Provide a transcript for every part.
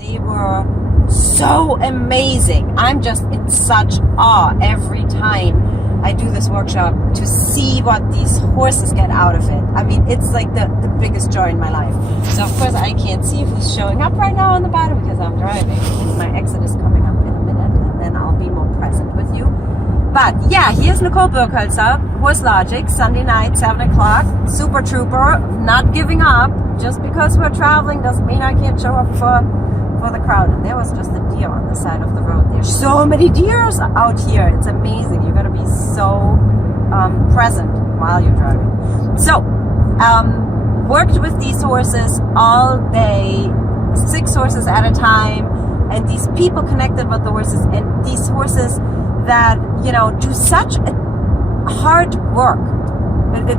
They were so amazing. I'm just in such awe every time I do this workshop to see what these horses get out of it. I mean, it's like the biggest joy in my life. So of course I can't see who's showing up right now on the bottom because I'm driving. My exit is coming up in a minute and then I'll be more present with you. But yeah, here's Nicole Birkholzer, Horse Logic, Sunday night, 7 o'clock, super trooper, not giving up. Just because we're traveling doesn't mean I can't show up for the crowd. And there was just a deer on the side of the road. There's so many deers out here. It's amazing. You got to be so present while you're driving. So, worked with these horses all day, 6 horses at a time, and these people connected with the horses, and these horses that, you know, do such a hard work,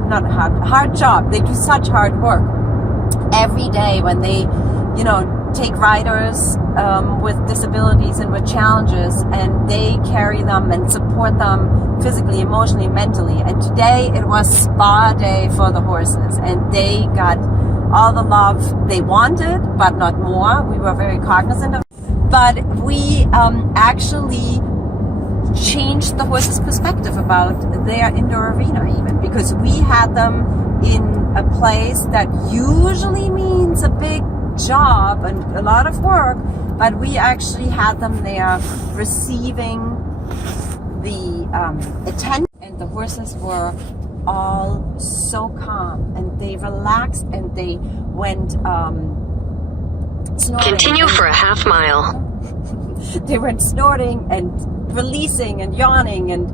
not hard job. They do such hard work every day when they, you know, take riders with disabilities and with challenges, and they carry them and support them physically, emotionally, mentally. And today it was spa day for the horses, and they got all the love they wanted, but not more. We were very cognizant of it. But we actually changed the horses' perspective about their indoor arena even, because we had them in a place that usually means a big job and a lot of work, but we actually had them there receiving the attention, and the horses were all so calm and they relaxed and they went snorting. Continue for a half mile. They went snorting and releasing and yawning and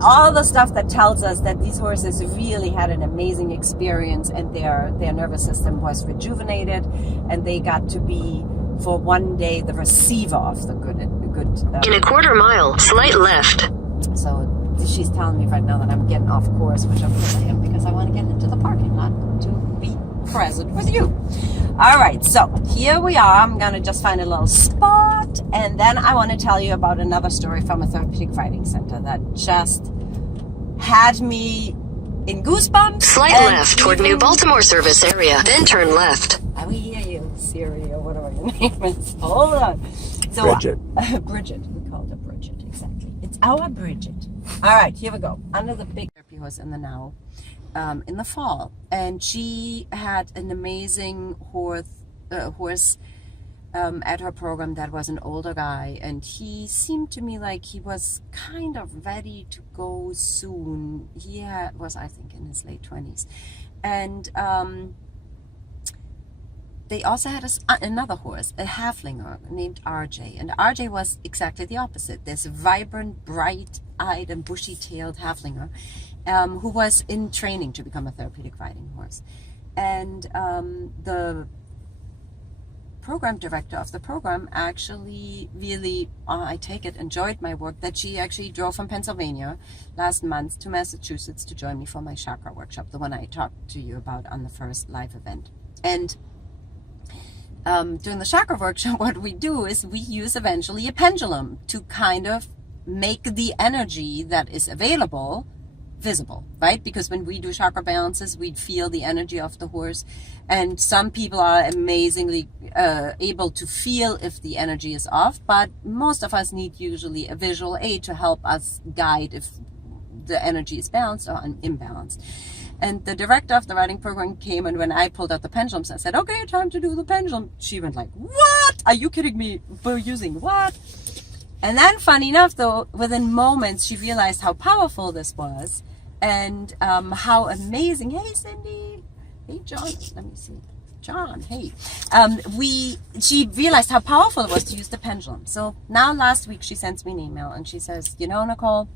all the stuff that tells us that these horses really had an amazing experience, and their nervous system was rejuvenated, and they got to be, for one day, the receiver of the good. In a quarter mile, slight left. So she's telling me right now that I'm getting off course, which of course I am, because I want to get into the parking lot to be present with you. All right, so here we are. I'm gonna just find a little spot, and then I want to tell you about another story from a therapeutic riding center that just had me in goosebumps. Slight left toward New Baltimore service area, then turn left. I will hear you, Siri, or whatever your name is. Hold on. So, Bridget. Bridget. We called her Bridget, exactly. It's our Bridget. All right, here we go. Under the big therapy horse in the now, in the fall. And she had an amazing horse at her program that was an older guy, and he seemed to me like he was kind of ready to go soon. He was, I think, in his late 20s. And they also had another horse, a halflinger named RJ. And RJ was exactly the opposite. This vibrant, bright-eyed and bushy-tailed halflinger who was in training to become a therapeutic riding horse. And the program director of the program actually really, I take it, enjoyed my work, that she actually drove from Pennsylvania last month to Massachusetts to join me for my chakra workshop, the one I talked to you about on the first live event. And during the chakra workshop, what we do is we use eventually a pendulum to kind of make the energy that is available visible, right? Because when we do chakra balances, we feel the energy of the horse, and some people are amazingly able to feel if the energy is off, but most of us need usually a visual aid to help us guide if the energy is balanced or imbalanced. And the director of the riding program came, and when I pulled out the pendulums, I said, okay, time to do the pendulum. She went like, what? Are you kidding me? We're using what? And then, funny enough, though, within moments, she realized how powerful this was, and how amazing. Hey, Cindy. Hey, John. Let me see. John, hey. She realized how powerful it was to use the pendulum. So now last week she sends me an email and she says, you know, Nicole,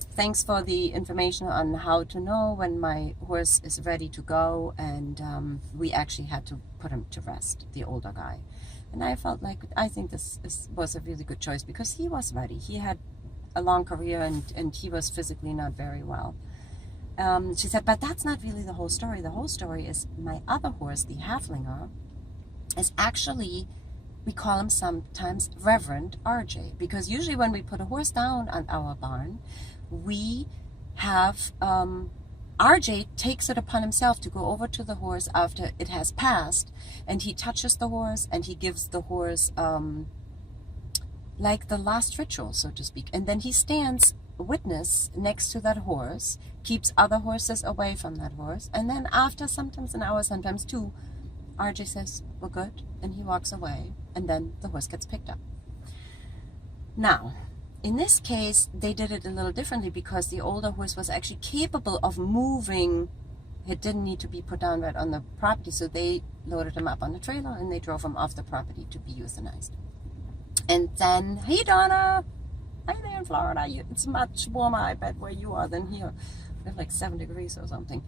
thanks for the information on how to know when my horse is ready to go. And we actually had to put him to rest, the older guy. And I felt like, I think this was a really good choice because he was ready. He had a long career and he was physically not very well. She said, but that's not really the whole story. The whole story is my other horse, the halflinger, is actually, we call him sometimes Reverend RJ, because usually when we put a horse down on our barn, we have RJ takes it upon himself to go over to the horse after it has passed, and he touches the horse and he gives the horse like the last ritual, so to speak. And then he stands witness next to that horse, keeps other horses away from that horse, and then after sometimes an hour, sometimes two, RJ says, we're good, and he walks away, and then the horse gets picked up. Now, in this case, they did it a little differently because the older horse was actually capable of moving. It didn't need to be put down right on the property, so they loaded him up on the trailer and they drove him off the property to be euthanized. And then, hey Donna, hi there in Florida. It's much warmer, I bet, where you are than here. We have like 7 degrees or something.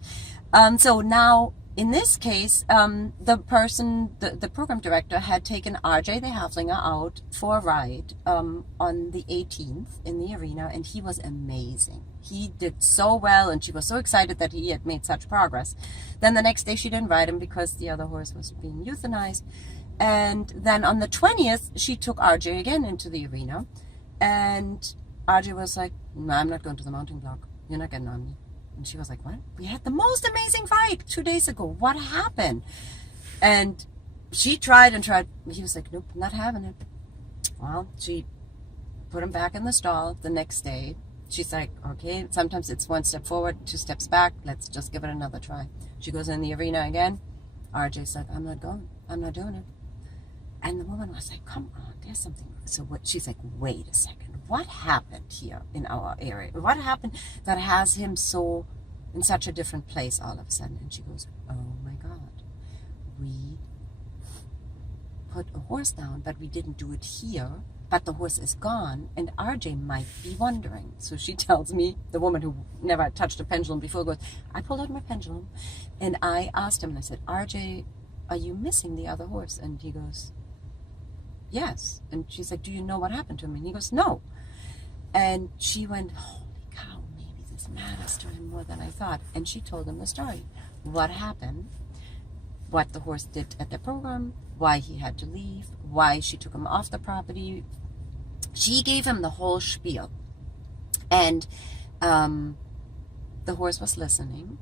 So now, in this case, the program director had taken RJ the Halflinger out for a ride on the 18th in the arena, and he was amazing. He did so well, and she was so excited that he had made such progress. Then the next day she didn't ride him because the other horse was being euthanized. And then on the 20th, she took RJ again into the arena, and RJ was like, no, I'm not going to the mounting block. You're not getting on me. And she was like, what? We had the most amazing ride 2 days ago. What happened? And she tried and tried. He was like, nope, not having it. Well, she put him back in the stall the next day. She's like, okay, sometimes it's 1 step forward, 2 steps back. Let's just give it another try. She goes in the arena again. RJ said, I'm not going. I'm not doing it. And the woman was like, come on, there's something. So what? She's like, wait a second. What happened here in our area? What happened that has him so in such a different place all of a sudden? And she goes, oh my God. We put a horse down, but we didn't do it here. But the horse is gone, and RJ might be wondering. So she tells me, the woman who never touched a pendulum before goes, I pulled out my pendulum, and I asked him, and I said, RJ, are you missing the other horse? And he goes, yes. And she's like, do you know what happened to him? And he goes, no. And she went, holy cow, maybe this matters to him more than I thought. And she told him the story. What happened, what the horse did at the program, why he had to leave, why she took him off the property. She gave him the whole spiel. And the horse was listening.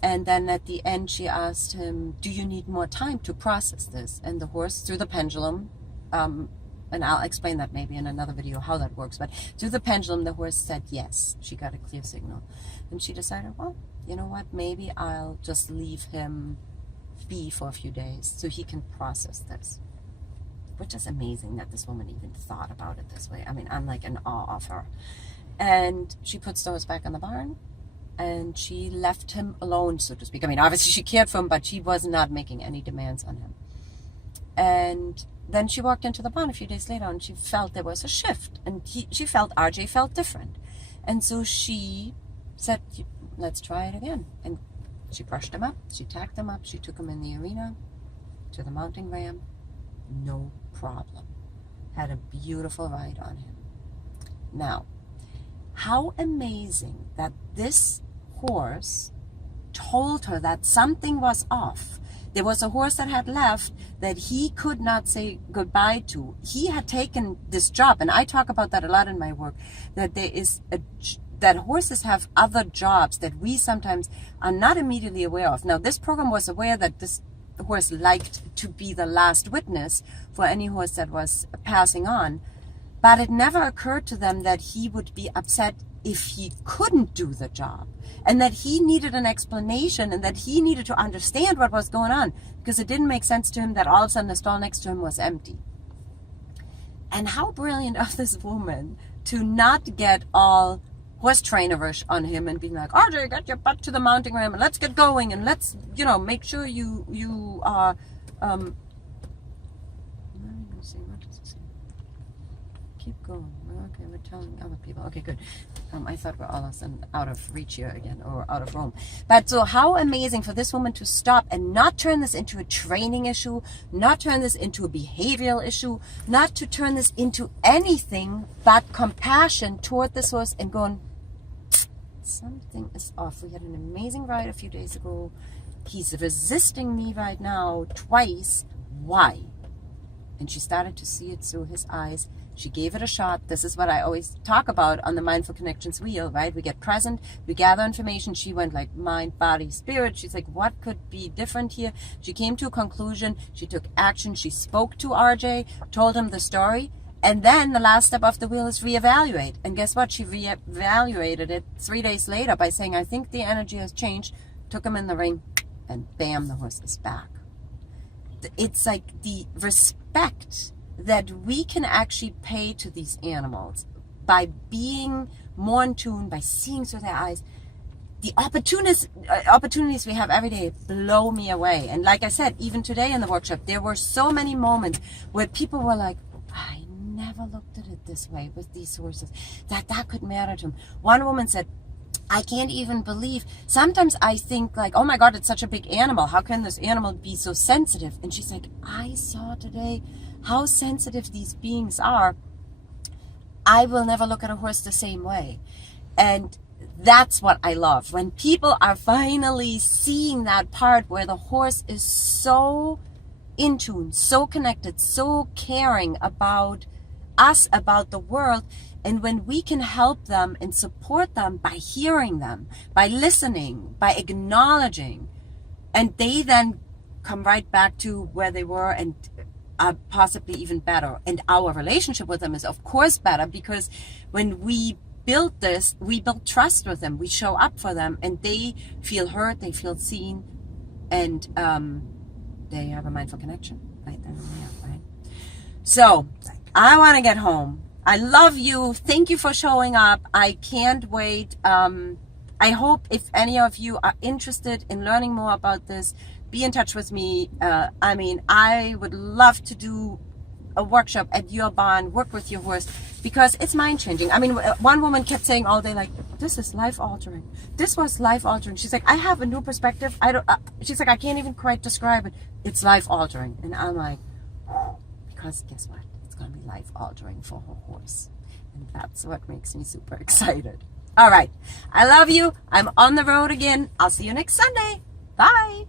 And then at the end, she asked him, do you need more time to process this? And the horse, through the pendulum, and I'll explain that maybe in another video how that works, but through the pendulum, the horse said yes. She got a clear signal. And she decided, well, you know what, maybe I'll just leave him be for a few days so he can process this. Which is amazing that this woman even thought about it this way. I mean, I'm like in awe of her. And she puts the horse back in the barn, and she left him alone, so to speak. I mean, obviously she cared for him, but she was not making any demands on him. And then she walked into the barn a few days later, and she felt there was a shift. And she felt RJ felt different. And so she said, let's try it again. And she brushed him up. She tacked him up. She took him in the arena to the mounting ramp. No problem. Had a beautiful ride on him. Now, how amazing that this horse told her that something was off. There was a horse that had left that he could not say goodbye to. He had taken this job, and I talk about that a lot in my work, that there is that horses have other jobs that we sometimes are not immediately aware of. Now, this program was aware that this horse liked to be the last witness for any horse that was passing on, but it never occurred to them that he would be upset if he couldn't do the job, and that he needed an explanation, and that he needed to understand what was going on, because it didn't make sense to him that all of a sudden the stall next to him was empty. And how brilliant of this woman to not get all horse trainerish on him and being like, RJ, get your butt to the mounting ramp and let's get going, and let's, make sure you are keep going. Okay, we're telling other people. Okay, good. I thought we're all out of reach here again, or out of room. But so how amazing for this woman to stop and not turn this into a training issue, not turn this into a behavioral issue, not to turn this into anything but compassion toward this horse and going, something is off. We had an amazing ride a few days ago. He's resisting me right now twice. Why? And she started to see it through his eyes. She gave it a shot. This is what I always talk about on the Mindful Connections wheel, right? We get present, we gather information. She went like mind, body, spirit. She's like, what could be different here? She came to a conclusion. She took action. She spoke to RJ, told him the story. And then the last step of the wheel is reevaluate. And guess what? She reevaluated it 3 days later by saying, I think the energy has changed. Took him in the ring, and bam, the horse is back. It's like the respect that we can actually pay to these animals by being more in tune, by seeing through their eyes. The opportunities we have every day blow me away. And like I said, even today in the workshop, there were so many moments where people were like, I never looked at it this way with these horses, that could matter to them. One woman said, I can't even believe, sometimes I think like, oh my God, it's such a big animal. How can this animal be so sensitive? And she's like, I saw today how sensitive these beings are. I will never look at a horse the same way. And that's what I love. When people are finally seeing that part where the horse is so in tune, so connected, so caring about us, about the world. And when we can help them and support them by hearing them, by listening, by acknowledging, and they then come right back to where they were and possibly even better. And our relationship with them is of course better, because when we build this, we build trust with them. We show up for them, and they feel heard, they feel seen, and they have a mindful connection right then and there, right? So I want to get home. I love you. Thank you for showing up. I can't wait. I hope if any of you are interested in learning more about this, be in touch with me. I would love to do a workshop at your barn, work with your horse, because it's mind changing. I mean, one woman kept saying all day, like, this is life altering. This was life altering. She's like, I have a new perspective. She's like, I can't even quite describe it. It's life altering. And I'm like, because guess what? It's going to be life altering for her horse. And that's what makes me super excited. All right. I love you. I'm on the road again. I'll see you next Sunday. Bye.